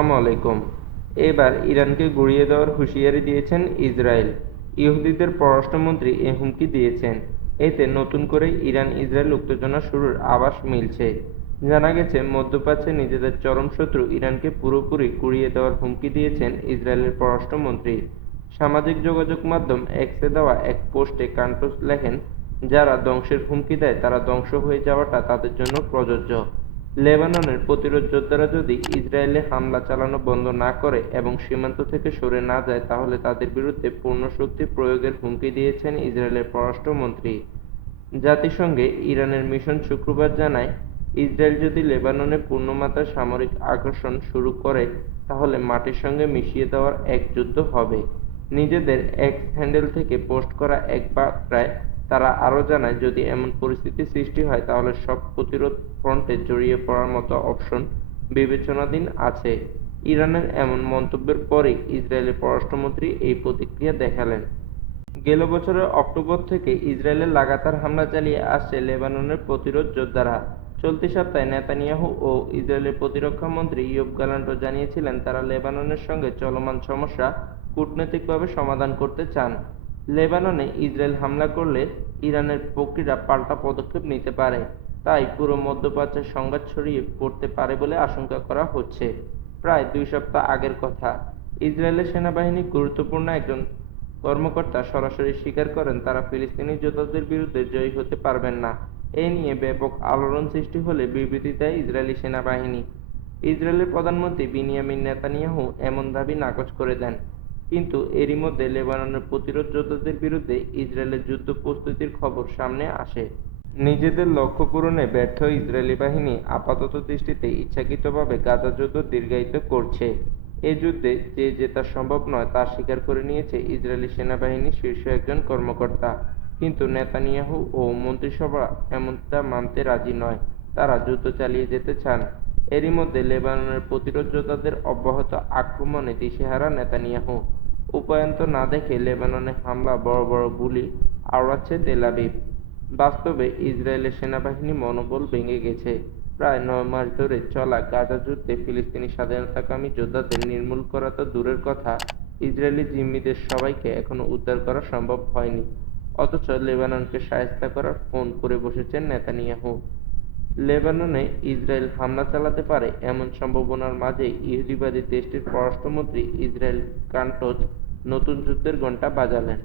আসসালামু আলাইকুম। এবার ইরানকে গুঁড়িয়ে দেওয়ার হুঁশিয়ারি দিয়েছেন ইসরায়েল। ইহুদিদের পররাষ্ট্রমন্ত্রী এ হুমকি দিয়েছেন। এতে নতুন করে ইরান-ইসরায়েল উত্তেজনা শুরুর আভাস মিলছে। জানা গেছে, মধ্যপ্রাচ্যে নিজেদের চরম শত্রু ইরানকে পুরোপুরি গুঁড়িয়ে দেওয়ার হুমকি দিয়েছেন ইসরায়েলের পররাষ্ট্রমন্ত্রী। সামাজিক যোগাযোগ মাধ্যম এক্সে দেওয়া এক পোস্টে কান্টোস লেখেন, যারা ধ্বংসের হুমকি দেয় তারা ধ্বংস হয়ে যাওয়াটা তাদের জন্য প্রযোজ্য। লেবাননের প্রতিরোধ যোদ্ধারা যদি ইসরায়েলে হামলা চালানো বন্ধ না করে এবং সীমান্ত থেকে সরে না যায়, তাহলে তাদের বিরুদ্ধে পূর্ণ শক্তি প্রয়োগের হুমকি দিয়েছেন ইসরায়েলের পররাষ্ট্রমন্ত্রী। জাতিসংঘে ইরানের মিশন শুক্রবার জানায়, ইসরায়েল যদি লেবাননে পূর্ণমাত্রার সামরিক আগ্রাসন শুরু করে, তাহলে মাটির সঙ্গে মিশিয়ে দেওয়ার এক যুদ্ধ হবে। নিজেদের এক্স হ্যান্ডেল থেকে পোস্ট করা এক বার্তায় তারা আরও জানায়, যদি এমন পরিস্থিতি সৃষ্টি হয় তাহলে সব প্রতিরোধ ফ্রন্টে জড়িয়ে পড়ার মতো অপশন বিবেচনাধীন আছে। ইরানের এমন মন্তব্যের পরেই ইসরায়েলের পররাষ্ট্রমন্ত্রী এই প্রতিক্রিয়া দেখালেন। গেল বছরের অক্টোবর থেকে ইসরায়েলে লাগাতার হামলা চালিয়ে আসছে লেবাননের প্রতিরোধ যোদ্ধারা। চলতি সপ্তাহে নেতানিয়াহু ও ইসরায়েলের প্রতিরক্ষা মন্ত্রী ইয়োব গ্যালান্টও জানিয়েছিলেন, তারা লেবাননের সঙ্গে চলমান সমস্যা কূটনৈতিকভাবে সমাধান করতে চান। লেবাননে ইসরায়েল হামলা করলে ইরানের পক্ষীরা পাল্টা পদক্ষেপ নিতে পারে, তাই পুরো মধ্যপ্রাচ্যে সংঘাত ছড়িয়ে পড়তে পারে বলে আশঙ্কা করা হচ্ছে। প্রায় 2 সপ্তাহ আগের কথা, ইসরায়েলের সেনাবাহিনীর গুরুত্বপূর্ণ একজন কর্মকর্তা সরাসরি স্বীকার করেন, তারা ফিলিস্তিনি যোদ্ধাদের বিরুদ্ধে জয়ী হতে পারবেন না। এ নিয়ে ব্যাপক আলোড়ন সৃষ্টি হলে বিবৃতি দেয় ইসরায়েলি সেনাবাহিনী। ইসরায়েলের প্রধানমন্ত্রী বিনিয়ামিন নেতানিয়াহু এমন দাবি নাকচ করে দেন। কিন্তু এরই মধ্যে লেবাননের প্রতিরোধ যোদ্ধাদের বিরুদ্ধে ইসরায়েলের যুদ্ধ প্রস্তুতির খবর সামনে আসে। নিজেদের লক্ষ্য পূরণে ব্যর্থ ইসরায়েলি বাহিনী আপাতত দৃষ্টিতে ইচ্ছাকৃতভাবে গাজা যুদ্ধ দীর্ঘায়িত করছে। এ যুদ্ধে যে জেতা সম্ভব নয় তা স্বীকার করে নিয়েছে ইসরায়েলি সেনাবাহিনীর শীর্ষ একজন কর্মকর্তা। কিন্তু নেতানিয়াহু ও মন্ত্রিসভা এমনটা মানতে রাজি নয়। তারা যুদ্ধ চালিয়ে যেতে চান। এরই মধ্যে লেবাননের প্রতিরোধ যোদ্ধাদের অব্যাহত আক্রমণে দিশেহারা নেতানিয়াহু। উপায়ন্তর না দেখে লেবাননে হামলা বড় বড় বুলি আওড়াচ্ছে তেল আবিব। বাস্তবে ইসরায়েলের সেনাবাহিনীর মনোবল ভেঙে গেছে। প্রায় 9 মাস ধরে চলা গাজা যুদ্ধে ফিলিস্তিনি স্বাধীনতাকামী যোদ্ধাদের নির্মূল করা তো দূরের কথা, ইসরায়েলি জিম্মিদের সবাইকে এখনো উদ্ধার করা সম্ভব হয়নি। অথচ লেবাননকে শায়েস্তা করার ফোন করে বসেছেন নেতানিয়াহু। লেবাননে ইসরায়েল হামলা চালাতে পারে এমন সম্ভাবনার মাঝেই ইহুদিবাদী দেশটির পররাষ্ট্রমন্ত্রী ইসরায়েল কান্টোজ নতুন যুদ্ধের ঘণ্টা বাজালেন।